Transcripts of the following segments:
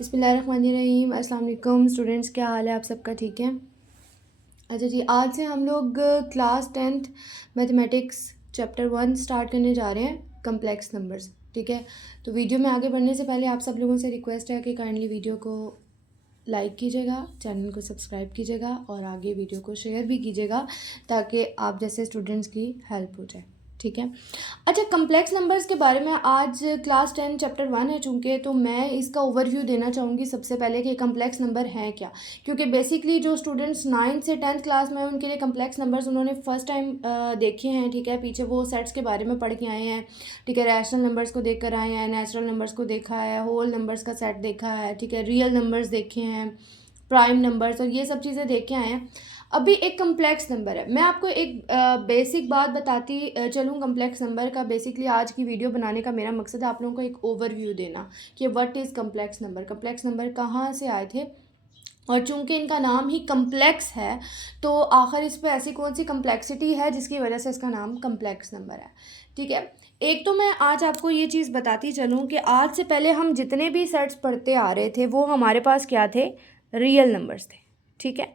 बिस्मिल्लाहिर्रहमानिर्रहीम। अस्सलाम वालेकुम स्टूडेंट्स, क्या हाल है आप सबका? ठीक है। अच्छा जी, आज से हम लोग class 10th mathematics chapter 1 start करने जा रहे हैं, कम्प्लेक्स नंबर्स। ठीक है, तो वीडियो में आगे बढ़ने से पहले आप सब लोगों से रिक्वेस्ट है कि काइंडली वीडियो को लाइक कीजिएगा, चैनल को सब्सक्राइब कीजिएगा और आगे वीडियो को शेयर भी कीजिएगा ताकि आप जैसे स्टूडेंट्स की हेल्प हो जाए। ठीक है। अच्छा, कम्प्लेक्स नंबर्स के बारे में आज क्लास 10 चैप्टर 1 है चूँकि, तो मैं इसका ओवरव्यू देना चाहूँगी सबसे पहले कि कम्प्लेक्स नंबर हैं क्या। क्योंकि बेसिकली जो स्टूडेंट्स 9th से 10th क्लास में हैं उनके लिए कम्प्लेक्स नंबर्स उन्होंने फर्स्ट टाइम देखे हैं। ठीक है, पीछे वो सेट्स के बारे में पढ़ के आए हैं। ठीक है, रैशनल नंबर्स को देख कर आए हैं, नेचुरल नंबर्स को देखा है, होल नंबर्स का सेट देखा है। ठीक है, रियल नंबर्स देखे हैं, प्राइम नंबर्स और ये सब चीज़ें देख के आए हैं। अभी एक कम्प्लेक्स नंबर है, मैं आपको एक बेसिक बात बताती चलूँ कम्प्लेक्स नंबर का। बेसिकली आज की वीडियो बनाने का मेरा मकसद है आप लोगों को एक ओवरव्यू देना कि what is complex number, complex number कहाँ से आए थे, और चूंकि इनका नाम ही कम्प्लेक्स है तो आखिर इस पर ऐसी कौन सी कम्प्लेक्सिटी है जिसकी वजह से इसका नाम कम्प्लेक्स नंबर है। ठीक है, एक तो मैं आज आपको ये चीज़ बताती चलूँ कि आज से पहले हम जितने भी सेट्स पढ़ते आ रहे थे वो हमारे पास क्या थे, रियल नंबर्स थे। ठीक है,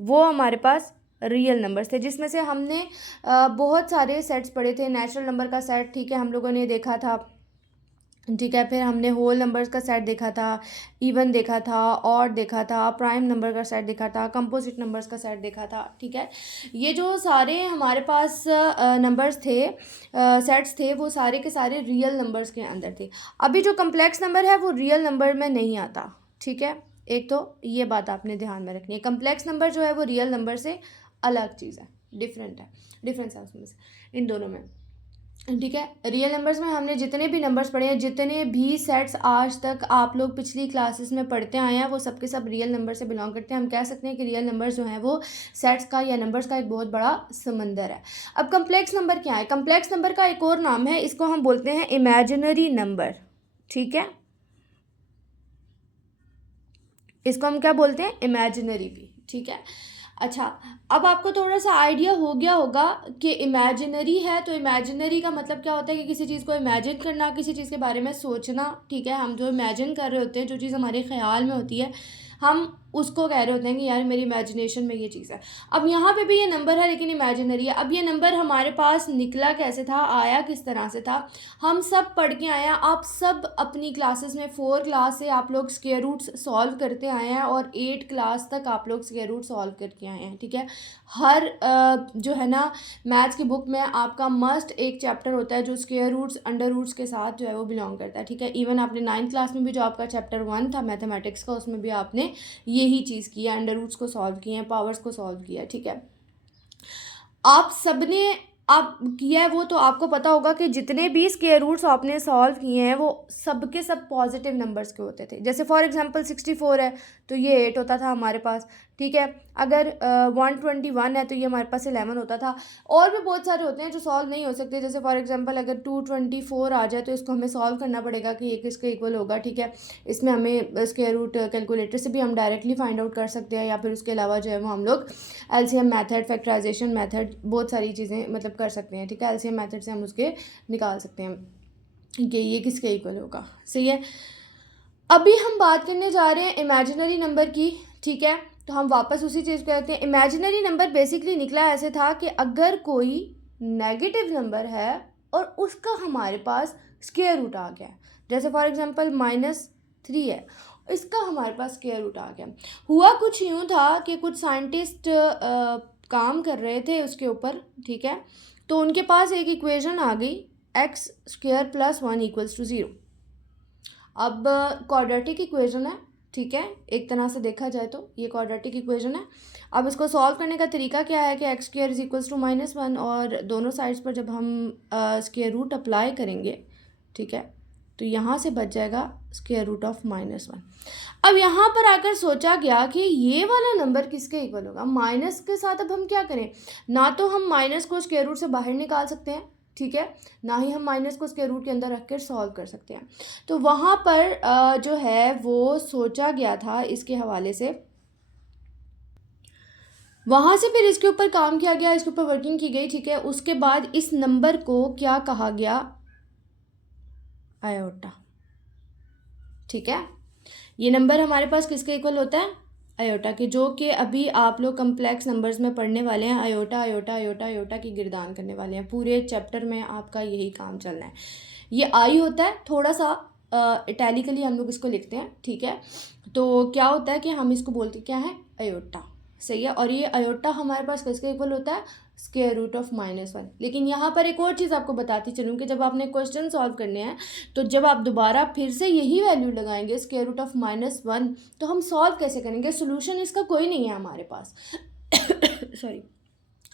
वो हमारे पास रियल नंबर्स थे जिसमें से हमने बहुत सारे सेट्स पढ़े थे। नेचुरल नंबर का सेट, ठीक है, हम लोगों ने देखा था। ठीक है, फिर हमने होल नंबर्स का सेट देखा था, इवन देखा था, ऑड देखा था, प्राइम नंबर का सेट देखा था, कंपोजिट नंबर्स का सेट देखा था। ठीक है, ये जो सारे हमारे पास नंबर्स थे, सेट्स थे, वो सारे के सारे रियल नंबर्स के अंदर थे। अभी जो कम्प्लेक्स नंबर है वो रियल नंबर में नहीं आता। ठीक है, एक तो ये बात आपने ध्यान में रखनी है, कम्प्लेक्स नंबर जो है वो रियल नंबर से अलग चीज़ है, डिफरेंट है, डिफरेंस है उसमें से इन दोनों में। ठीक है, रियल नंबर्स में हमने जितने भी नंबर्स पढ़े हैं, जितने भी सेट्स आज तक आप लोग पिछली क्लासेस में पढ़ते आए हैं, वो सब के सब रियल नंबर से बिलोंग करते हैं। हम कह सकते हैं कि रियल नंबर्स जो हैं वो सेट्स का या नंबर्स का एक बहुत बड़ा समंदर है। अब कम्प्लेक्स नंबर क्या है? कम्प्लेक्स नंबर का एक और नाम है, इसको हम बोलते हैं इमेजिनरी नंबर। ठीक है, इसको हम क्या बोलते हैं, इमेजिनरी भी। ठीक है, अच्छा, अब आपको थोड़ा सा आइडिया हो गया होगा कि इमेजिनरी है तो इमेजिनरी का मतलब क्या होता है कि किसी चीज़ को इमेजिन करना, किसी चीज़ के बारे में सोचना। ठीक है, हम जो इमेजिन कर रहे होते हैं, जो चीज़ हमारे ख्याल में होती है, हम उसको कह रहे होते हैं कि यार मेरी इमेजिनेशन में ये चीज़ है। अब यहाँ पे भी ये नंबर है लेकिन इमेजिनरी है। अब ये नंबर हमारे पास निकला कैसे था, आया किस तरह से था, हम सब पढ़ के आए हैं। आप सब अपनी क्लासेस में 4 क्लास से आप लोग स्क्वायर रूट्स सॉल्व करते आए हैं और 8 क्लास तक आप लोग स्क्वायर रूट सॉल्व करके आए हैं। ठीक है, हर जो है ना मैथ्स की बुक में आपका मस्ट एक चैप्टर होता है जो स्क्वायर रूट्स अंडर रूट्स के साथ जो है वो बिलोंग करता है। ठीक है, इवन आपने 9th क्लास में भी जो आपका चैप्टर 1 था मैथमेटिक्स का, उसमें भी आपने यही चीज़ की है, अंडर रूट्स को सॉल्व किए हैं, पावर्स को सॉल्व किया है। ठीक है, आप सबने आप किया है वो, तो आपको पता होगा कि जितने भी स्क्वायर रूट्स आपने सॉल्व किए हैं वो सब के सब पॉजिटिव नंबर्स के होते थे। जैसे फॉर एग्जांपल 64 है तो ये 8 होता था हमारे पास। ठीक है, अगर 121 है तो ये हमारे पास 11 होता था। और भी बहुत सारे होते हैं जो सॉल्व नहीं हो सकते, जैसे फॉर एग्जांपल अगर 224 आ जाए तो इसको हमें सॉल्व करना पड़ेगा कि ये किसके इक्वल होगा। ठीक है, इसमें हमें स्क्वायर रूट कैलकुलेटर से भी हम डायरेक्टली फाइंड आउट कर सकते हैं, या फिर उसके अलावा जो है वो हम लोग एलसीएम मेथड, फैक्टराइजेशन मेथड, बहुत सारी चीज़ें मतलब कर सकते हैं। ठीक है, एलसीएम मेथड से हम उसके निकाल सकते हैं कि ये किसके इक्वल होगा। सही है, अभी हम बात करने जा रहे हैं इमेजिनरी नंबर की। ठीक है, तो हम वापस उसी चीज़ को कहते हैं। इमेजिनरी नंबर बेसिकली निकला ऐसे था कि अगर कोई नेगेटिव नंबर है और उसका हमारे पास स्क्वायर रूट आ गया, जैसे फॉर एग्जांपल -3 है, इसका हमारे पास स्क्वायर रूट आ गया। हुआ कुछ यूँ था कि कुछ साइंटिस्ट काम कर रहे थे उसके ऊपर। ठीक है, तो उनके पास एक इक्वेशन आ गई, x² + 1 = 0। अब क्वाड्रेटिक इक्वेशन है। ठीक है, एक तरह से देखा जाए तो ये क्वाड्रेटिक इक्वेशन है। अब इसको सॉल्व करने का तरीका क्या है कि x² = -1, और दोनों साइड्स पर जब हम स्क्वायर रूट अप्लाई करेंगे, ठीक है, तो यहाँ से बच जाएगा स्क्वायर रूट ऑफ -1। अब यहाँ पर आकर सोचा गया कि ये वाला नंबर किसके इक्वल होगा, माइनस के साथ। अब हम क्या करें, ना तो हम माइनस को स्क्वायर रूट से बाहर निकाल सकते हैं, ठीक है, ना ही हम माइनस को स्क्वायर रूट के अंदर रख कर सॉल्व कर सकते हैं। तो वहाँ पर जो है वो सोचा गया था इसके हवाले से, वहाँ से फिर इसके ऊपर काम किया गया, इसके ऊपर वर्किंग की गई। ठीक है, उसके बाद इस नंबर को क्या कहा गया, आयोटा। ठीक है, ये नंबर हमारे पास किसके इक्वल होता है, आयोटा के, जो कि अभी आप लोग कम्प्लेक्स नंबर्स में पढ़ने वाले हैं। आयोटा आयोटा आयोटा आयोटा की गिरदान करने वाले हैं, पूरे चैप्टर में आपका यही काम चलना है। ये आई होता है, थोड़ा सा इटैलिकली हम लोग इसको लिखते हैं, ठीक है। तो क्या होता है कि हम इसको बोलते क्या है, आयोटा, सही है। और ये आयोटा हमारे पास किसके इक्वल होता है, स्क्वायर रूट ऑफ -1। लेकिन यहाँ पर एक और चीज़ आपको बताती चलूँ कि जब आपने क्वेश्चन सॉल्व करने हैं तो जब आप दोबारा फिर से यही वैल्यू लगाएंगे स्क्वायर रूट ऑफ -1, तो हम सॉल्व कैसे करेंगे, सोल्यूशन इसका कोई नहीं है हमारे पास सॉरी,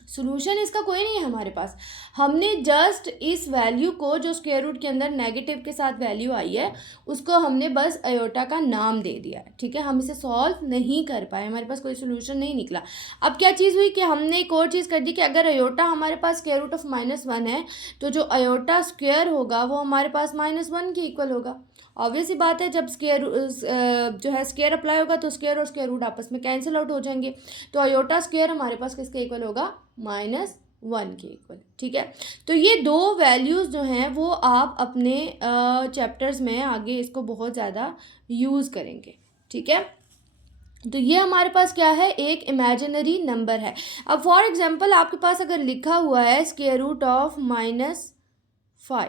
सोल्यूशन इसका कोई नहीं है हमारे पास। हमने जस्ट इस वैल्यू को जो स्क्वायर रूट के अंदर नेगेटिव के साथ वैल्यू आई है उसको हमने बस आयोटा का नाम दे दिया है, ठीक है। हम इसे सॉल्व नहीं कर पाए, हमारे पास कोई सोल्यूशन नहीं निकला। अब क्या चीज़ हुई कि हमने एक और चीज़ कर दी कि अगर आयोटा हमारे पास स्क्वायर रूट ऑफ -1 है तो जो आयोटा स्क्वायर होगा वो हमारे पास -1 के इक्वल होगा। ऑब्वियस ही बात है, जब स्क्वायर जो है स्क्वायर अप्लाई होगा तो स्क्वायर और स्क्वायर रूट आपस में कैंसिल आउट हो जाएंगे। तो आयोटा स्क्वायर हमारे पास किसके इक्वल होगा, -1 के इक्वल, ठीक है। तो ये दो वैल्यूज़ जो हैं वो आप अपने चैप्टर्स में आगे इसको बहुत ज़्यादा यूज़ करेंगे, ठीक है। तो ये हमारे पास क्या है, एक इमेजिनरी नंबर है। अब फॉर एग्जांपल आपके पास अगर लिखा हुआ है स्क्वायर रूट ऑफ -5,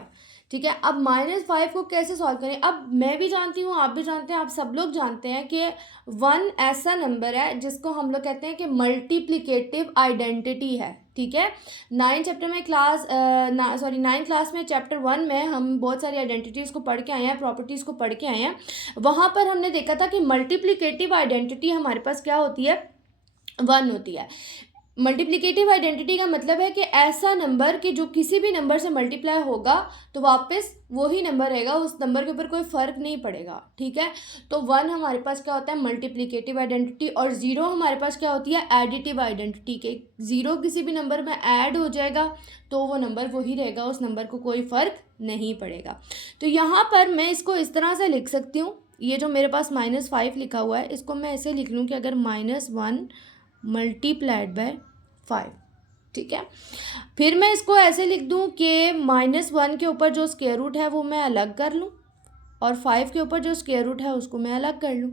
ठीक है। अब -5 को कैसे सॉल्व करें, अब मैं भी जानती हूँ, आप भी जानते हैं, आप सब लोग जानते हैं कि 1 ऐसा नंबर है जिसको हम लोग कहते हैं कि मल्टीप्लिकेटिव आइडेंटिटी है, ठीक है। 9 क्लास में चैप्टर 1 में हम बहुत सारी आइडेंटिटीज़ को पढ़ के आए हैं, प्रॉपर्टीज़ को पढ़ के आए हैं। वहाँ पर हमने देखा था कि मल्टीप्लिकेटिव आइडेंटिटी हमारे पास क्या होती है, 1 होती है। मल्टीप्लिकेटिव आइडेंटिटी का मतलब है कि ऐसा नंबर कि जो किसी भी नंबर से मल्टीप्लाई होगा तो वापस वही नंबर रहेगा, उस नंबर के ऊपर कोई फ़र्क नहीं पड़ेगा, ठीक है। तो 1 हमारे पास क्या होता है, मल्टीप्लिकेटिव आइडेंटिटी। और 0 हमारे पास क्या होती है, एडिटिव आइडेंटिटी के 0 किसी भी नंबर में ऐड हो जाएगा तो वो नंबर वही रहेगा, उस नंबर को कोई फ़र्क नहीं पड़ेगा। तो यहाँ पर मैं इसको इस तरह से लिख सकती हूँ, ये जो मेरे पास -5 लिखा हुआ है इसको मैं ऐसे लिख लूँ कि अगर -1 मल्टीप्लाइड बाय 5, ठीक है। फिर मैं इसको ऐसे लिख दूँ कि -1 के ऊपर जो स्क्वायर रूट है वो मैं अलग कर लूँ और 5 के ऊपर जो स्क्वायर रूट है उसको मैं अलग कर लूँ।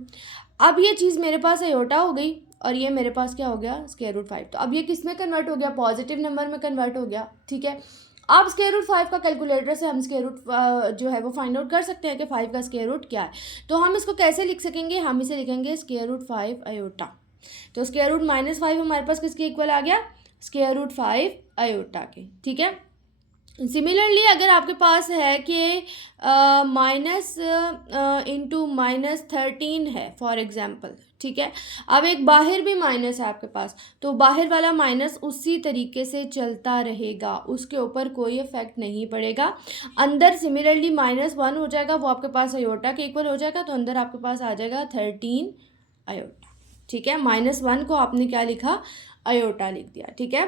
अब ये चीज़ मेरे पास आयोटा हो गई और ये मेरे पास क्या हो गया, स्क्वायर रूट 5। तो अब ये किस में कन्वर्ट हो गया, पॉजिटिव नंबर में कन्वर्ट हो गया, ठीक है। अब स्क्वायर रूट 5 का कैलकुलेटर से हम स्क्वायर रूट जो है वो फाइंड आउट कर सकते हैं कि 5 का स्क्वायर रूट क्या है। तो हम इसको कैसे लिख सकेंगे, हम इसे लिखेंगे स्क्वायर रूट 5 आयोटा। तो स्क्वायर रूट -5 हमारे पास किसके इक्वल आ गया, स्क्वायर रूट 5 आयोटा के, ठीक है। सिमिलरली अगर आपके पास है कि माइनस इंटू -13 है फॉर एग्जांपल, ठीक है। अब एक बाहर भी माइनस है आपके पास, तो बाहर वाला माइनस उसी तरीके से चलता रहेगा, उसके ऊपर कोई इफेक्ट नहीं पड़ेगा। अंदर सिमिलरली -1 हो जाएगा, वो आपके पास आयोटा के इक्वल हो जाएगा, तो अंदर आपके पास आ जाएगा 13 आयोटा, ठीक है। -1 को आपने क्या लिखा, आयोटा लिख दिया, ठीक है।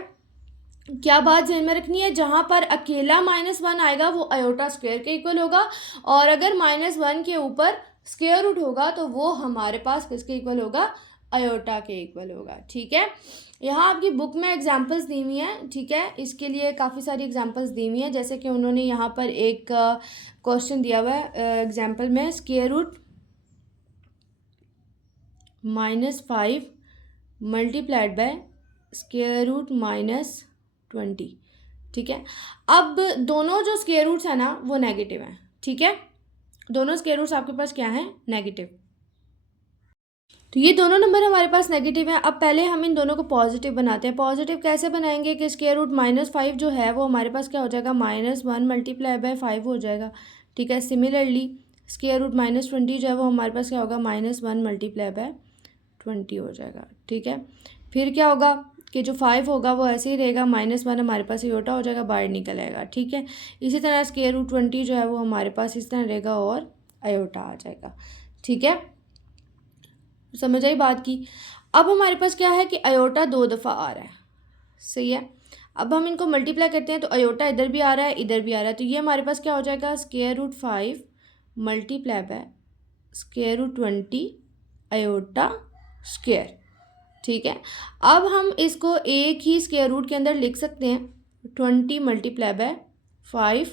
क्या बात ध्यान में रखनी है, जहाँ पर अकेला -1 आएगा वो आयोटा स्क्वायर के इक्वल होगा, और अगर -1 के ऊपर स्क्वायर रूट होगा तो वो हमारे पास किसके इक्वल होगा, आयोटा के इक्वल होगा, ठीक है। यहाँ आपकी बुक में एग्जांपल्स दी हुई हैं, ठीक है। इसके लिए काफ़ी सारी एग्जांपल्स दी हुई हैं, जैसे कि उन्होंने यहाँ पर एक क्वेश्चन दिया हुआ है एग्जाम्पल में, square root -5 multiplied by square root -20, ठीक है। अब दोनों जो स्क्वायर रूट्स हैं ना वो नेगेटिव हैं, ठीक है। दोनों स्क्वायर रूट्स आपके पास क्या हैं, नेगेटिव। तो ये दोनों नंबर हमारे पास नेगेटिव हैं। अब पहले हम इन दोनों को पॉजिटिव बनाते हैं। पॉजिटिव कैसे बनाएंगे कि स्क्वायर रूट -5 जो है वो हमारे पास क्या हो जाएगा, -1 मल्टीप्लाई बाय 5 हो जाएगा, ठीक है। सिमिलरली स्क्वायर रूट -20 जो है वो हमारे पास क्या होगा, -1 मल्टीप्लाई बाय 20 हो जाएगा, ठीक है। फिर क्या होगा कि जो 5 होगा वो ऐसे ही रहेगा, -1 हमारे पास आयोटा हो जाएगा, बाहर निकल आएगा, ठीक है। इसी तरह स्क्वायर रूट 20 जो है वो हमारे पास इस तरह रहेगा और आयोटा आ जाएगा, ठीक है। समझ आई बात की। अब हमारे पास क्या है कि आयोटा 2 दफ़ा आ रहा है, सही है। अब हम इनको मल्टीप्लाई करते हैं तो आयोटा इधर भी आ रहा है, इधर भी आ रहा है, तो ये हमारे पास क्या हो जाएगा, square root 5 multiply by square root 20 iota square, ठीक है। अब हम इसको एक ही स्क्वायर रूट के अंदर लिख सकते हैं, 20 मल्टीप्लाई बाय 5,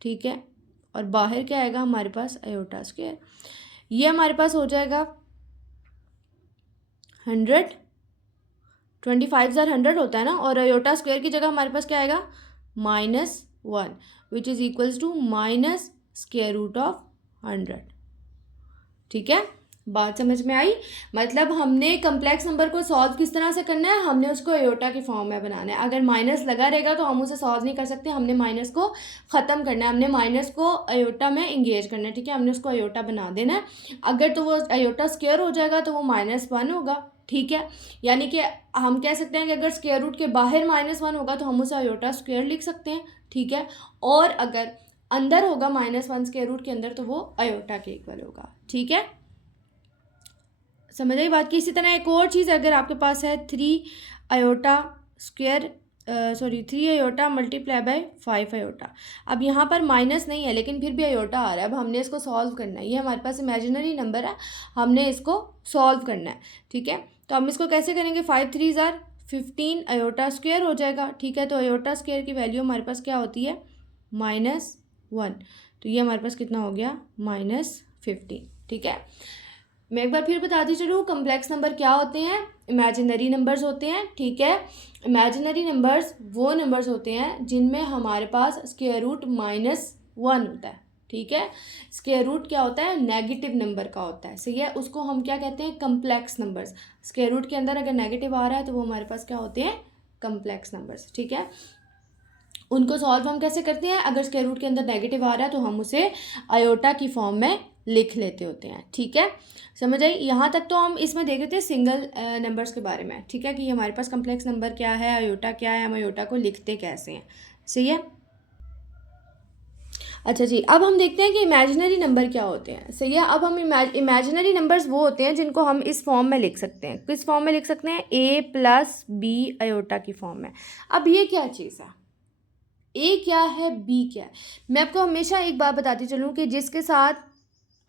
ठीक है। और बाहर क्या आएगा हमारे पास, आयोटा स्क्वायर। ये हमारे पास हो जाएगा 100, 25 ज़ार 100 होता है ना, और आयोटा स्क्वायर की जगह हमारे पास क्या आएगा -1 which is equals to minus square root of 100। ठीक है, बात समझ में आई। मतलब हमने कम्प्लेक्स नंबर को सॉल्व किस तरह से करना है, हमने उसको आयोटा की फॉर्म में बनाना है। अगर माइनस लगा रहेगा तो हम उसे सॉल्व नहीं कर सकते, हमने माइनस को ख़त्म करना है, हमने माइनस को आयोटा में इंगेज करना है। ठीक है, हमने उसको आयोटा बना देना है। अगर तो वो आयोटा स्क्वायर हो जाएगा तो वो -1 होगा। ठीक है, यानी कि हम कह सकते हैं कि अगर स्क्वायर रूट के बाहर -1 होगा तो हम उसे आयोटा स्क्वायर लिख सकते हैं। ठीक है, और अगर अंदर होगा -1 स्क्वायर रूट के अंदर तो वो आयोटा के इक्वल होगा। ठीक है, समझ आई बात की। इसी तरह एक और चीज़, अगर आपके पास है 3 iota square 3 iota multiply by 5 iota. अब यहाँ पर माइनस नहीं है लेकिन फिर भी आयोटा आ रहा है। अब हमने इसको सॉल्व करना है, ये हमारे पास इमेजिनरी नंबर है, हमने इसको सॉल्व करना है। ठीक है, तो हम इसको कैसे करेंगे, 5 3 ज़ार 15 आयोटा स्क्वायर हो जाएगा। ठीक है, तो आयोटा स्क्वायर की वैल्यू हमारे पास क्या होती है -1, तो ये हमारे पास कितना हो गया -15। ठीक है, मैं एक बार फिर बताती चलूँ, कम्प्लेक्स नंबर क्या होते हैं, इमेजिनरी नंबर्स होते हैं। ठीक है, इमेजिनरी नंबर्स वो नंबर्स होते हैं जिनमें हमारे पास स्क्वायर रूट -1 होता है। ठीक है, स्क्वायर रूट क्या होता है, नेगेटिव नंबर का होता है। सही है, उसको हम क्या कहते हैं, कम्प्लेक्स नंबर्स। स्क्वायर रूट के अंदर अगर नेगेटिव आ रहा है तो वो हमारे पास क्या होते हैं, कम्प्लेक्स नंबर्स। ठीक है, उनको सॉल्व हम कैसे करते हैं, अगर स्क्वायर रूट के अंदर नेगेटिव आ रहा है तो हम उसे आयोटा की फॉर्म में लिख लेते होते हैं। ठीक है, समझ आई। यहाँ तक तो हम इसमें देख रहे थे सिंगल नंबर्स के बारे में। ठीक है, कि हमारे पास कम्प्लेक्स नंबर क्या है, आयोटा क्या है, हम आयोटा को लिखते कैसे हैं। सही है, अच्छा जी, अब हम देखते हैं कि इमेजिनरी नंबर क्या होते हैं। सही है, अब हम इमेजिनरी नंबर्स वो होते हैं जिनको हम इस फॉर्म में लिख सकते हैं। किस फॉर्म में लिख सकते हैं, a+b आयोटा की फॉर्म में। अब ये क्या चीज़ है, ए क्या है, बी क्या है। मैं आपको हमेशा एक बात बताती चलूँ कि जिसके साथ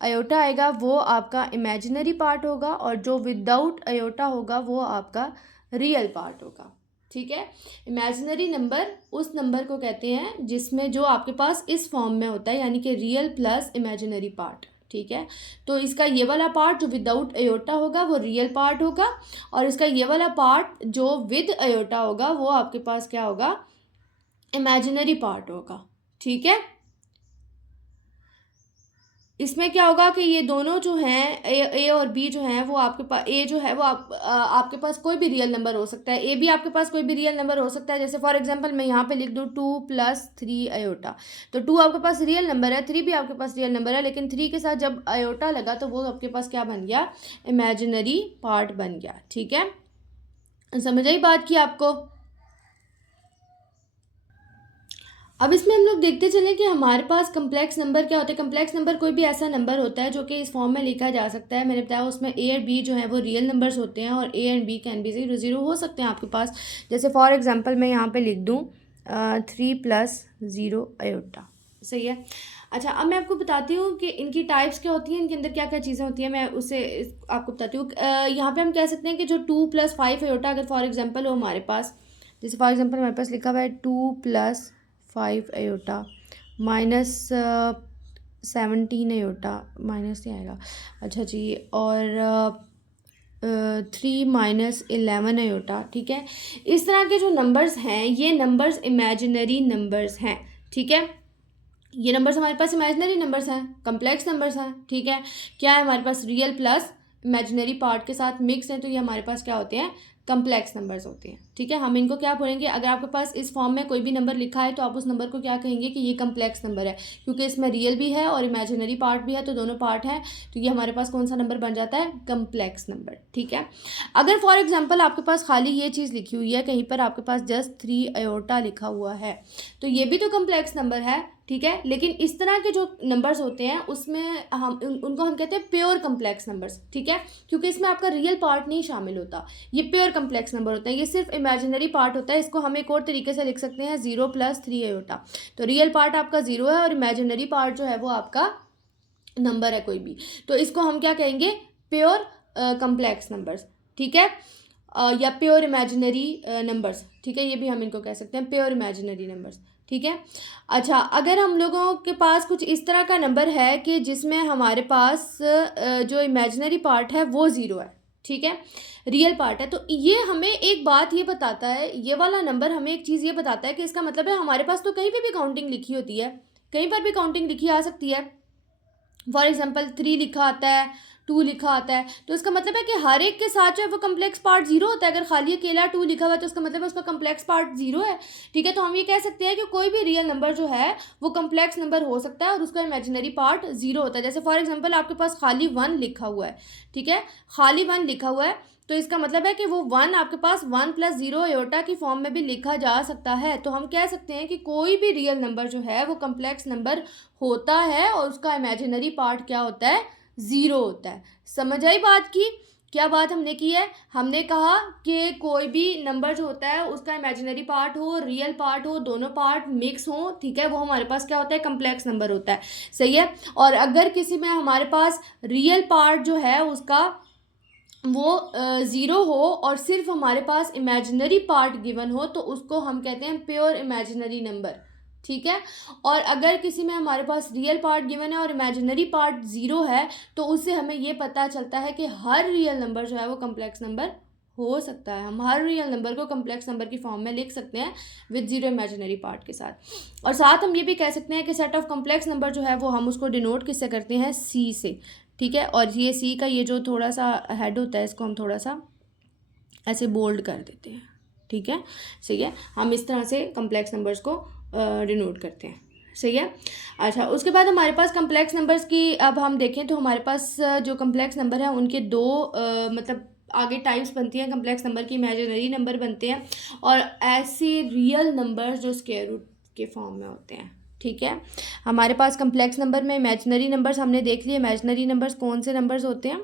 आयोटा आएगा वो आपका इमेजिनरी पार्ट होगा, और जो विदाउट आयोटा होगा वो आपका रियल पार्ट होगा। ठीक है, इमेजिनरी नंबर उस नंबर को कहते हैं जिसमें जो आपके पास इस फॉर्म में होता है, यानी कि रियल प्लस इमेजिनरी पार्ट। ठीक है, तो इसका ये वाला पार्ट जो विदाउट आयोटा होगा वो रियल पार्ट होगा, और इसका ये वाला पार्ट जो विद आयोटा होगा वो आपके पास क्या होगा, इमेजिनरी पार्ट होगा। ठीक है, इसमें क्या होगा कि ये दोनों जो हैं ए और बी जो हैं वो आपके पास, ए जो है वो आपके पास कोई भी रियल नंबर हो सकता है, ए भी आपके पास कोई भी रियल नंबर हो सकता है। जैसे फॉर एग्जांपल मैं यहाँ पे लिख दूँ 2 + 3 आयोटा, तो 2 आपके पास रियल नंबर है, 3 भी आपके पास रियल नंबर है, लेकिन 3 के साथ जब आयोटा लगा तो वो आपके पास क्या बन गया, इमेजिनरी पार्ट बन गया। ठीक है, समझ आई बात की आपको। अब इसमें हम लोग देखते चलें कि हमारे पास कम्प्लेक्स नंबर क्या होते हैं। कम्प्लेक्स नंबर कोई भी ऐसा नंबर होता है जो कि इस फॉर्म में लिखा जा सकता है। मैंने बताया उसमें ए और बी जो है वो रियल नंबर्स होते हैं, और a and b can be 0 हो सकते हैं आपके पास। जैसे फॉर एग्जांपल मैं यहाँ पे लिख दूँ 3 + 0 आयोटा। सही है, अच्छा अब मैं आपको बताती हूँ कि इनकी टाइप्स क्या होती हैं, इनके अंदर क्या क्या चीज़ें होती हैं, मैं उसे आपको बताती हूँ। यहाँ पर हम कह सकते हैं कि जो 2 + 5 आयोटा अगर फॉर एग्जाम्पल हो हमारे पास, जैसे फॉर एग्जाम्पल हमारे पास लिखा हुआ है 2 + 5 आयोटा -17 आयोटा, माइनस नहीं आएगा। अच्छा जी, और 3 - 11 आयोटा। ठीक है, इस तरह के जो नंबर्स हैं ये नंबर्स इमेजिनरी नंबर्स हैं। ठीक है, ये नंबर्स हमारे पास इमेजिनरी नंबर्स हैं, कम्प्लेक्स नंबर्स हैं। ठीक है, क्या है हमारे पास, रियल प्लस इमेजिनरी पार्ट के साथ मिक्स हैं, तो ये हमारे पास क्या होते हैं, कम्प्लेक्स नंबर्स होते हैं। ठीक है, हम इनको क्या बोलेंगे, अगर आपके पास इस फॉर्म में कोई भी नंबर लिखा है तो आप उस नंबर को क्या कहेंगे कि ये कम्प्लेक्स नंबर है, क्योंकि इसमें रियल भी है और इमेजिनरी पार्ट भी है, तो दोनों पार्ट हैं, तो ये हमारे पास कौन सा नंबर बन जाता है, कम्प्लेक्स नंबर। ठीक है, अगर फॉर एग्जाम्पल आपके पास खाली ये चीज़ लिखी हुई है, कहीं पर आपके पास जस्ट 3 आयोटा लिखा हुआ है, तो ये भी तो कम्प्लेक्स नंबर है। ठीक है, लेकिन इस तरह के जो नंबर्स होते हैं उसमें उनको हम कहते हैं प्योर कम्प्लेक्स नंबर्स। ठीक है, क्योंकि इसमें आपका रियल पार्ट नहीं शामिल होता, ये प्योर कम्प्लेक्स नंबर होता है, ये सिर्फ इमेजिनरी पार्ट होता है। इसको हम एक और तरीके से लिख सकते हैं 0 + 3 आयोटा, तो रियल पार्ट आपका 0 है और इमेजिनरी पार्ट जो है वो आपका नंबर है कोई भी, तो इसको हम क्या कहेंगे, प्योर कम्प्लेक्स नंबर्स। ठीक है, या प्योर इमेजिनरी नंबर्स। ठीक है, ये भी हम इनको कह सकते हैं प्योर इमेजिनरी नंबर्स। ठीक है। अच्छा, अगर हम लोगों के पास कुछ इस तरह का नंबर है कि जिसमें हमारे पास जो इमेजिनरी पार्ट है वो ज़ीरो है, ठीक है, रियल पार्ट है, तो ये हमें एक बात ये बताता है, ये वाला नंबर हमें एक चीज़ ये बताता है कि इसका मतलब है हमारे पास तो कहीं पे भी काउंटिंग लिखी होती है, कहीं पर भी काउंटिंग लिखी आ सकती है। फॉर एग्जाम्पल 3 लिखा आता है, 2 लिखा आता है, तो इसका मतलब है कि हर एक के साथ जो है वो कम्प्लेक्स पार्ट ज़ीरो होता है। अगर खाली अकेला 2 लिखा हुआ है तो उसका मतलब है उसका कम्प्लेक्स पार्ट ज़ीरो है, ठीक है। तो हम ये कह सकते हैं कि कोई भी रियल नंबर जो है वो कम्प्लेक्स नंबर हो सकता है और उसका इमेजिनरी पार्ट ज़ीरो होता है। जैसे फॉर एग्जाम्पल आपके पास खाली 1 लिखा हुआ है, ठीक है, खाली 1 लिखा हुआ है, तो इसका मतलब है कि वो 1 आपके पास 1 + 0 आयोटा की फॉर्म में भी लिखा जा सकता है। तो हम कह सकते हैं कि कोई भी रियल नंबर जो है वो कम्प्लेक्स नंबर होता है और उसका इमेजिनरी पार्ट क्या होता है, ज़ीरो होता है। समझ आई बात की? क्या बात हमने की है? हमने कहा कि कोई भी नंबर जो होता है उसका इमेजिनरी पार्ट हो, रियल पार्ट हो, दोनों पार्ट मिक्स हो, ठीक है, वो हमारे पास क्या होता है, कम्प्लेक्स नंबर होता है, सही है। और अगर किसी में हमारे पास रियल पार्ट जो है उसका वो ज़ीरो हो और सिर्फ हमारे पास इमेजिनरी पार्ट गिवन हो तो उसको हम कहते हैं प्योर इमेजिनरी नंबर, ठीक है। और अगर किसी में हमारे पास रियल पार्ट गिवन है और इमेजिनरी पार्ट ज़ीरो है तो उससे हमें ये पता चलता है कि हर रियल नंबर जो है वो कम्प्लेक्स नंबर हो सकता है। हम हर रियल नंबर को कम्प्लेक्स नंबर की फॉर्म में लिख सकते हैं विद ज़ीरो इमेजिनरी पार्ट के साथ। और साथ हम ये भी कह सकते हैं कि सेट ऑफ कम्प्लेक्स नंबर जो है वो हम उसको डिनोट किससे करते हैं, सी से, ठीक है। और ये सी का ये जो थोड़ा सा हेड होता है इसको हम थोड़ा सा ऐसे बोल्ड कर देते हैं, ठीक है, सही है। हम इस तरह से कम्प्लेक्स नंबर्स को डिनोट करते हैं, सही है। अच्छा, उसके बाद हमारे पास कम्प्लेक्स नंबर्स की अब हम देखें तो हमारे पास जो कम्प्लेक्स नंबर है उनके दो मतलब आगे टाइप्स बनती हैं कम्प्लेक्स नंबर की, इमेजिनरी नंबर बनते हैं और ऐसे रियल नंबर जो स्क्वायर रूट के फॉर्म में होते हैं, ठीक है। हमारे पास कम्प्लेक्स नंबर में इमेजिनरी नंबर्स हमने देख लिए। इमेजिनरी नंबर्स कौन से नंबर्स होते हैं?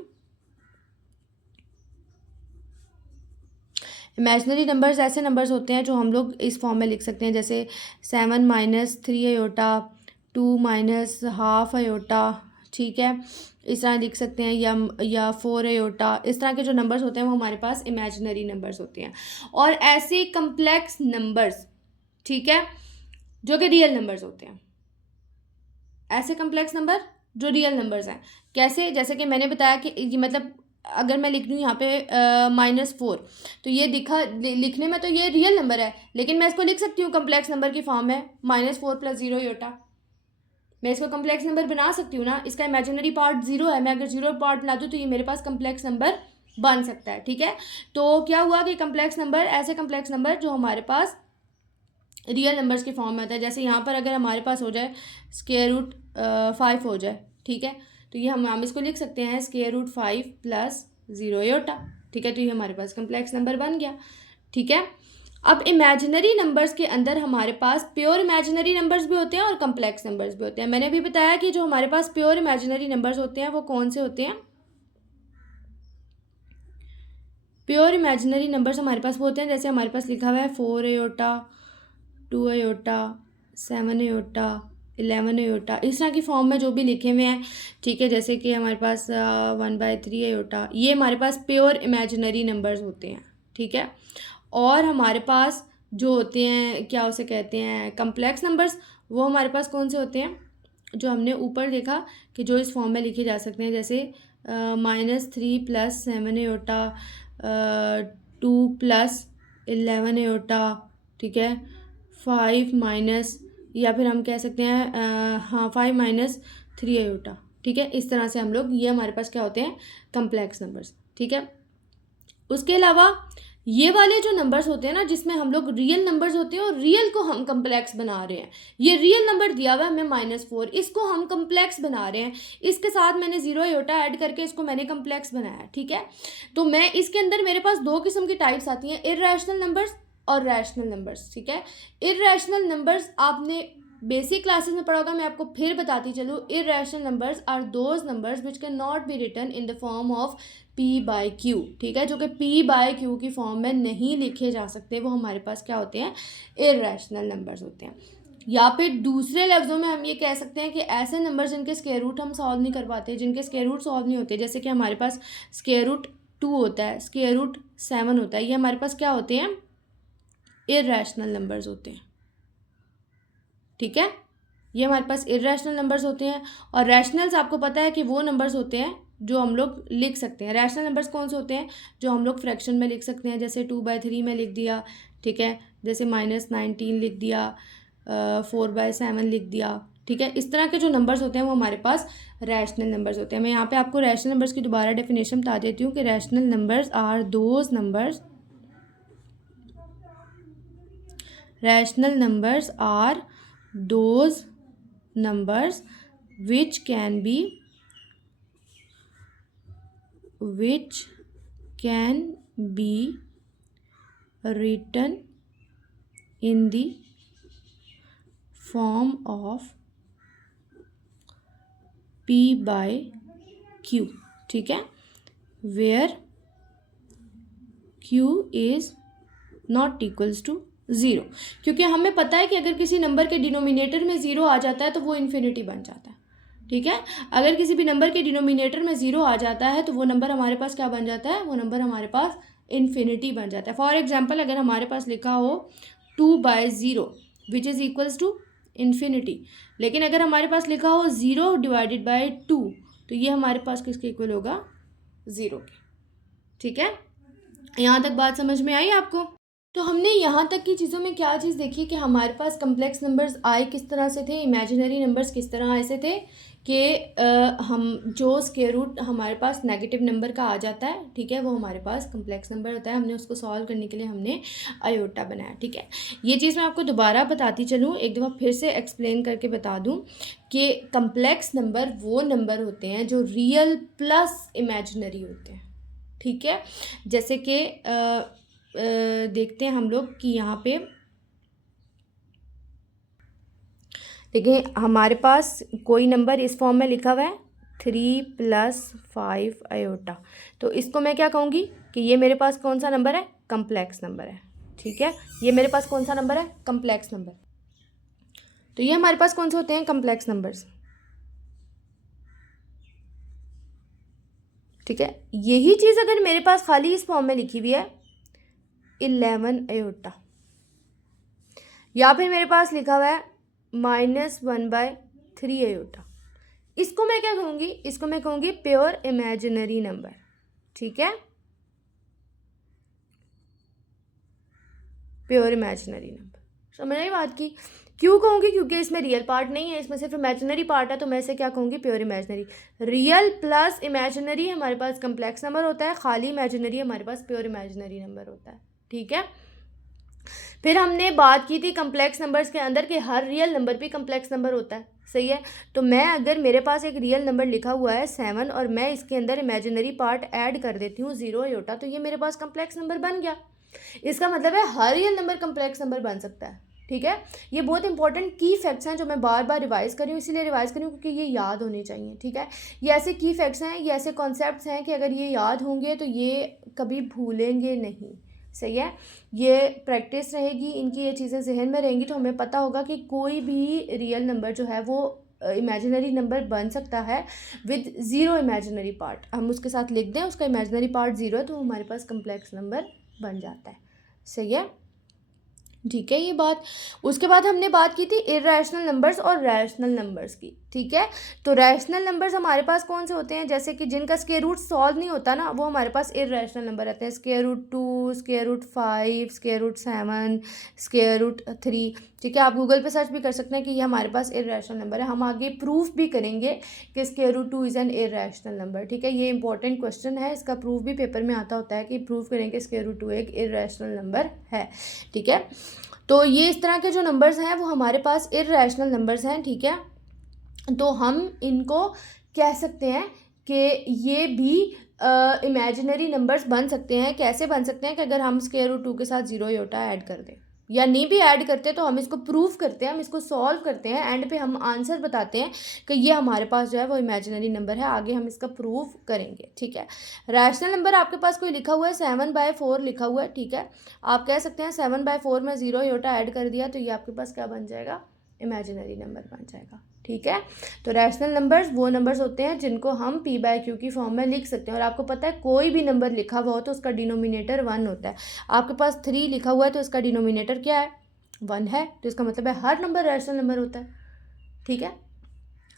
इमेजिनरी नंबर्स ऐसे नंबर्स होते हैं जो हम लोग इस फॉर्म में लिख सकते हैं, जैसे 7 - 3 आयोटा, 2 - ½ आयोटा, ठीक है, इस तरह लिख सकते हैं, या 4 आयोटा। इस तरह के जो नंबर्स होते हैं वो हमारे पास इमेजिनरी नंबर्स होते हैं। और ऐसे कम्प्लेक्स नंबर्स, ठीक है, जो कि रियल नंबर्स होते हैं, ऐसे कम्प्लेक्स नंबर जो रियल नंबर्स हैं, कैसे? जैसे कि मैंने बताया कि ये मतलब अगर मैं लिख दूँ यहाँ पे -4 तो ये लिखने में तो ये रियल नंबर है लेकिन मैं इसको लिख सकती हूँ कम्प्लेक्स नंबर की फॉर्म में, -4 + 0 आयोटा। मैं इसको कम्प्लेक्स नंबर बना सकती हूँ ना, इसका इमेजिनरी पार्ट ज़ीरो है, मैं अगर ज़ीरो पार्ट बना दूँ तो ये मेरे पास कम्प्लेक्स नंबर बन सकता है, ठीक है। तो क्या हुआ कि कम्प्लेक्स नंबर, ऐसे कम्प्लेक्स नंबर जो हमारे पास रियल नंबर्स के फॉर्म में आता है, जैसे यहाँ पर अगर हमारे पास हो जाए √5 हो जाए, ठीक है, तो ये हम इसको लिख सकते हैं √5 + 0 आयोटा, ठीक है। तो ये हमारे पास कम्प्लेक्स नंबर बन गया, ठीक है। अब इमेजिनरी नंबर्स के अंदर हमारे पास प्योर इमेजिनरी नंबर्स भी होते हैं और कम्प्लेक्स नंबर्स भी होते हैं। मैंने अभी बताया कि जो हमारे पास प्योर इमेजिनरी नंबर्स होते हैं वो कौन से होते हैं? प्योर इमेजिनरी नंबर्स हमारे पास वो होते हैं जैसे हमारे पास लिखा हुआ है 4 आयोटा, 2 आयोटा, 7 आयोटा, 11 आयोटा, इस तरह की फॉर्म में जो भी लिखे हुए हैं, ठीक है। जैसे कि हमारे पास 1/3 आयोटा, ये हमारे पास प्योर इमेजिनरी नंबर्स होते हैं, ठीक है। और हमारे पास जो होते हैं क्या उसे कहते हैं, कम्प्लेक्स नंबर्स, वो हमारे पास कौन से होते हैं? जो हमने ऊपर देखा कि जो इस फॉर्म में लिखे जा सकते हैं, जैसे -3 + 7 आयोटा, 2 + 11 आयोटा, ठीक है, 5 माइनस, या फिर हम कह सकते हैं हाँ 5 - 3 आयोटा, ठीक है। इस तरह से हम लोग, ये हमारे पास क्या होते हैं, कम्प्लेक्स नंबर्स, ठीक है। उसके अलावा ये वाले जो नंबर्स होते हैं ना, जिसमें हम लोग रियल नंबर्स होते हैं और रियल को हम कम्प्लेक्स बना रहे हैं, ये रियल नंबर दिया हुआ है हमें -4, इसको हम कम्प्लेक्स बना रहे हैं, इसके साथ मैंने 0 आयोटा ऐड करके इसको मैंने कम्प्लेक्स बनाया, ठीक है। तो मैं इसके अंदर मेरे पास दो किस्म की टाइप्स आती हैं, इर्रेशनल नंबर्स और रैशनल नंबर्स, ठीक है। इर्रेशनल नंबर्स आपने बेसिक क्लासेस में पढ़ा होगा, मैं आपको फिर बताती चलूँ। Irrational numbers are those numbers which can not be written in the form of p/q, ठीक है, जो कि p/q की फॉर्म में नहीं लिखे जा सकते, वो हमारे पास क्या होते हैं, इर्रेशनल नंबर्स होते हैं। या फिर दूसरे लफ्ज़ों में हम ये कह सकते हैं कि ऐसे नंबर जिनके स्क्वायर रूट हम सॉल्व नहीं कर पाते, जिनके स्क्वायर रूट सॉल्व नहीं होते, जैसे कि हमारे पास √2 होता है, √7 होता है, ये हमारे पास क्या होते हैं, इर्रेशनल नंबर्स होते हैं, ठीक है, ये हमारे पास इर्रेशनल नंबर्स होते हैं। और रैशनल्स आपको पता है कि वो नंबर्स होते हैं जो हम लोग लिख सकते हैं। रैशनल नंबर्स कौन से होते हैं? जो हम लोग फ्रैक्शन में लिख सकते हैं, जैसे 2/3 में लिख दिया, ठीक है, जैसे -19 लिख दिया, 4/7 लिख दिया, ठीक है। इस तरह के जो नंबर्स होते हैं वो हमारे पास रैशनल नंबर्स होते हैं। मैं यहाँ पे आपको रैशनल नंबर्स की दोबारा डेफिनेशन बता देती हूँ कि rational numbers are those numbers, rational numbers are those numbers which can be written in the form of p by q, ठीक है, where q is not equals to 0, क्योंकि हमें पता है कि अगर किसी नंबर के डिनोमिनेटर में 0 आ जाता है तो वो इन्फिनिटी बन जाता है, ठीक है। अगर किसी भी नंबर के डिनोमिनेटर में 0 आ जाता है तो वो नंबर हमारे पास क्या बन जाता है? वो नंबर हमारे पास इन्फिनिटी बन जाता है। फॉर एग्जाम्पल, अगर हमारे पास लिखा हो 2/0 which is equals to infinity, लेकिन अगर हमारे पास लिखा हो 0/2 तो ये हमारे पास किसके इक्वल होगा? 0 के, ठीक है। यहाँ तक बात समझ में आई आपको? तो हमने यहाँ तक की चीज़ों में क्या चीज़ देखी कि हमारे पास कम्प्लेक्स नंबर्स आए किस तरह से थे, इमेजिनरी नंबर्स किस तरह ऐसे थे कि हम जो स्क्वायर रूट हमारे पास नेगेटिव नंबर का आ जाता है, ठीक है, वो हमारे पास कम्प्लेक्स नंबर होता है। हमने उसको सॉल्व करने के लिए हमने आयोटा बनाया, ठीक है। ये चीज़ मैं आपको दोबारा बताती चलूँ, एक दफ़ा फिर से एक्सप्लेन करके बता दूँ कि कम्प्लेक्स नंबर वो नंबर होते हैं जो रियल प्लस इमेजिनरी होते हैं, ठीक है। जैसे कि देखते हैं हम लोग कि यहाँ पे देखिए हमारे पास कोई नंबर इस फॉर्म में लिखा हुआ है 3 + 5 आयोटा, तो इसको मैं क्या कहूँगी कि ये मेरे पास कौन सा नंबर है? कम्प्लेक्स नंबर है, ठीक है। ये मेरे पास कौन सा नंबर है? Complex number. तो ये हमारे पास कौन से होते हैं? कम्प्लेक्स नंबर्स, ठीक है। यही चीज़ अगर मेरे पास खाली इस फॉर्म में लिखी हुई है 11 आयोटा, या फिर मेरे पास लिखा हुआ है -1/3 आयोटा, इसको मैं क्या कहूँगी? इसको मैं कहूँगी प्योर इमेजिनरी नंबर, ठीक है, प्योर इमेजिनरी नंबर। समझ आई बात की? क्यों कहूँगी? क्योंकि इसमें रियल पार्ट नहीं है, इसमें सिर्फ इमेजिनरी पार्ट है, तो मैं इसे क्या कहूँगी? Pure imaginary. Real plus imaginary हमारे पास कम्प्लेक्स नंबर होता है, खाली इमेजिनरी हमारे पास प्योर इमेजिनरी नंबर होता है, ठीक है। फिर हमने बात की थी कम्प्लेक्स नंबर्स के अंदर कि हर रियल नंबर भी कम्प्लेक्स नंबर होता है, सही है। तो मैं अगर मेरे पास एक रियल नंबर लिखा हुआ है 7 और मैं इसके अंदर इमेजिनरी पार्ट ऐड कर देती हूँ 0 आयोटा, तो ये मेरे पास कम्प्लेक्स नंबर बन गया। इसका मतलब है हर रियल नंबर कम्प्लेक्स नंबर बन सकता है, ठीक है। ये बहुत इंपॉर्टेंट की फैक्ट्स हैं जो मैं बार बार रिवाइज कर रही हूँ, इसीलिए रिवाइज कर रही हूँ क्योंकि ये याद होने चाहिए, ठीक है। ये ऐसे की फैक्ट्स हैं, ये ऐसे कॉन्सेप्ट्स हैं कि अगर ये याद होंगे तो ये कभी भूलेंगे नहीं, सही है। ये प्रैक्टिस रहेगी इनकी, ये चीज़ें जहन में रहेंगी तो हमें पता होगा कि कोई भी रियल नंबर जो है वो इमेजिनरी नंबर बन सकता है विद 0 इमेजिनरी पार्ट। हम उसके साथ लिख दें उसका इमेजिनरी पार्ट 0 है तो हमारे पास कम्प्लेक्स नंबर बन जाता है, सही है, ठीक है। ये बात, उसके बाद हमने बात की थी इर्रेशनल नंबर्स और रैशनल नंबर्स की, ठीक है। तो रैशनल नंबर्स हमारे पास कौन से होते हैं? जैसे कि जिनका स्क्वायर रूट सॉल्व नहीं होता ना, वो हमारे पास इर्रेशनल नंबर रहते हैं। √2, √5, √7, √3, ठीक है। आप गूगल पे सर्च भी कर सकते हैं कि ये हमारे पास इर्रेशनल नंबर है। हम आगे प्रूफ भी करेंगे कि √2 इज़ एन इर्रेशनल नंबर, ठीक है। ये इंपॉर्टेंट क्वेश्चन है, इसका प्रूफ भी पेपर में आता होता है कि प्रूफ करेंगे √2 एक इर्रेशनल नंबर है, ठीक है। तो ये इस तरह के जो नंबर्स हैं वो हमारे पास इर्रेशनल नंबर्स हैं, ठीक है। तो हम इनको कह सकते हैं कि ये भी इमेजिनरी नंबर्स बन सकते हैं। कैसे बन सकते हैं कि अगर हम √2 के साथ 0 आयोटा ऐड कर दें, या नहीं भी ऐड करते तो हम इसको प्रूफ करते हैं, हम इसको सॉल्व करते हैं, एंड पे हम आंसर बताते हैं कि ये हमारे पास जो है वो इमेजिनरी नंबर है। आगे हम इसका प्रूफ करेंगे, ठीक है। रैशनल नंबर आपके पास कोई लिखा हुआ है 7/4 लिखा हुआ है, ठीक है। आप कह सकते हैं 7/4 में 0 आयोटा ऐड कर दिया तो ये आपके पास क्या बन जाएगा? इमेजिनरी नंबर बन जाएगा, ठीक है। तो रैशनल नंबर्स वो नंबर्स होते हैं जिनको हम p/q की फॉर्म में लिख सकते हैं। और आपको पता है कोई भी नंबर लिखा हुआ हो तो उसका डिनोमिनेटर 1 होता है। आपके पास 3 लिखा हुआ है तो इसका डिनोमिनेटर क्या है? 1 है, तो इसका मतलब है हर नंबर रैशनल नंबर होता है, ठीक है।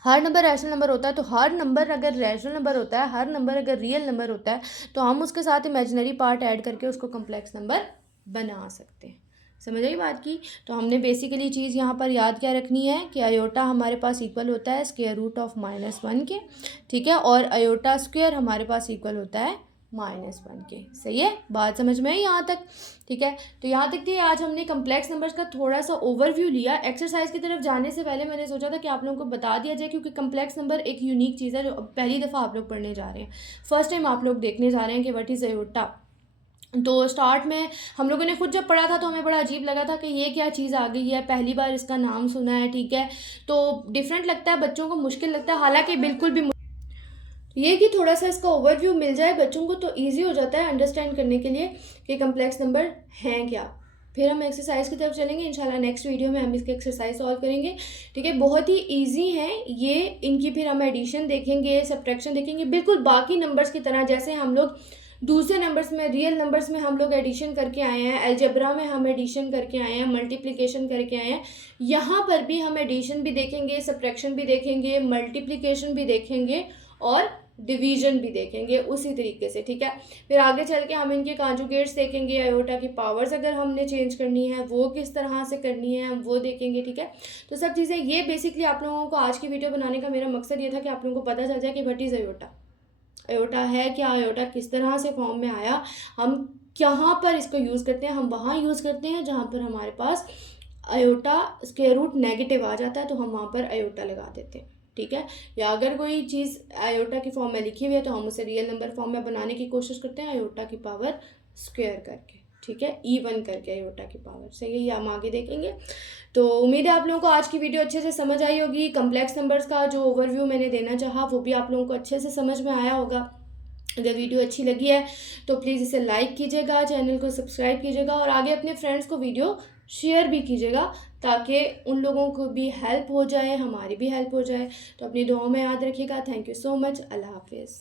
हर नंबर रैशनल नंबर होता है, तो हर नंबर अगर रैशनल नंबर होता है, हर नंबर अगर रियल नंबर होता है, तो हम उसके साथ इमेजिनरी पार्ट ऐड करके उसको कम्प्लेक्स नंबर बना सकते हैं। समझ आई बात की। तो हमने बेसिकली चीज़ यहाँ पर याद क्या रखनी है कि अयोटा हमारे पास इक्वल होता है स्क्वायर रूट ऑफ -1 के, ठीक है, और अयोटा स्क्वायर हमारे पास इक्वल होता है -1 के। सही है, बात समझ में आई यहाँ तक, ठीक है। तो यहाँ तक थी आज हमने कम्प्लेक्स नंबर्स का थोड़ा सा ओवरव्यू लिया। एक्सरसाइज की तरफ जाने से पहले मैंने सोचा था कि आप लोगों को बता दिया जाए, क्योंकि कम्प्लेक्स नंबर एक यूनिक चीज़ है जो पहली दफ़ा आप लोग पढ़ने जा रहे हैं, फर्स्ट टाइम आप लोग देखने जा रहे हैं कि व्हाट इज़ अयोटा। तो स्टार्ट में हम लोगों ने खुद जब पढ़ा था तो हमें बड़ा अजीब लगा था कि ये क्या चीज़ आ गई है, पहली बार इसका नाम सुना है, ठीक है, तो डिफरेंट लगता है, बच्चों को मुश्किल लगता है, हालांकि बिल्कुल भी ये कि थोड़ा सा इसका ओवरव्यू मिल जाए बच्चों को तो इजी हो जाता है अंडरस्टैंड करने के लिए कि कम्प्लेक्स नंबर हैं क्या। फिर हम एक्सरसाइज की तरफ चलेंगे इंशाल्लाह, नेक्स्ट वीडियो में हम इसके एक्सरसाइज सॉल्व करेंगे, ठीक है। बहुत ही इजी है ये, इनकी फिर हम एडिशन देखेंगे, सब्ट्रैक्शन देखेंगे, बिल्कुल बाकी नंबर्स की तरह जैसे हम लोग दूसरे नंबर्स में, रियल नंबर्स में हम लोग एडिशन करके आए हैं, अलजेब्रा में हम एडिशन करके आए हैं, मल्टीप्लिकेशन करके आए हैं, यहाँ पर भी हम एडिशन भी देखेंगे, सब्ट्रैक्शन भी देखेंगे, मल्टीप्लिकेशन भी देखेंगे और डिवीजन भी देखेंगे उसी तरीके से, ठीक है। फिर आगे चल के हम इनके कॉन्जुगेट्स देखेंगे, अयोटा की पावर्स अगर हमने चेंज करनी है वो किस तरह से करनी है हम वो देखेंगे, ठीक है। तो सब चीज़ें ये बेसिकली आप लोगों को आज की वीडियो बनाने का मेरा मकसद ये था कि आप लोगों को पता चल जाए कि व्हाट इज़ अयोटा, अयोटा है क्या, अयोटा किस तरह से फॉर्म में आया, हम कहाँ पर इसको यूज़ करते हैं, हम वहाँ यूज़ करते हैं जहाँ पर हमारे पास अयोटा स्क्वायर रूट नेगेटिव आ जाता है तो हम वहाँ पर अयोटा लगा देते हैं, ठीक है। या अगर कोई चीज़ अयोटा की फॉर्म में लिखी हुई है तो हम उसे रियल नंबर फॉर्म में बनाने की कोशिश करते हैं अयोटा की पावर स्क्वायर करके, ठीक है, इवन करके अयोटा की पावर। सही है, हम आगे देखेंगे। तो उम्मीद है आप लोगों को आज की वीडियो अच्छे से समझ आई होगी। कम्प्लेक्स नंबर्स का जो ओवरव्यू मैंने देना चाहा वो भी आप लोगों को अच्छे से समझ में आया होगा। अगर वीडियो अच्छी लगी है तो प्लीज़ इसे लाइक कीजिएगा, चैनल को सब्सक्राइब कीजिएगा और आगे अपने फ्रेंड्स को वीडियो शेयर भी कीजिएगा ताकि उन लोगों को भी हेल्प हो जाए, हमारी भी हेल्प हो जाए। तो अपनी दुआओं में याद रखिएगा। Thank you so much. अल्लाह हाफिज़।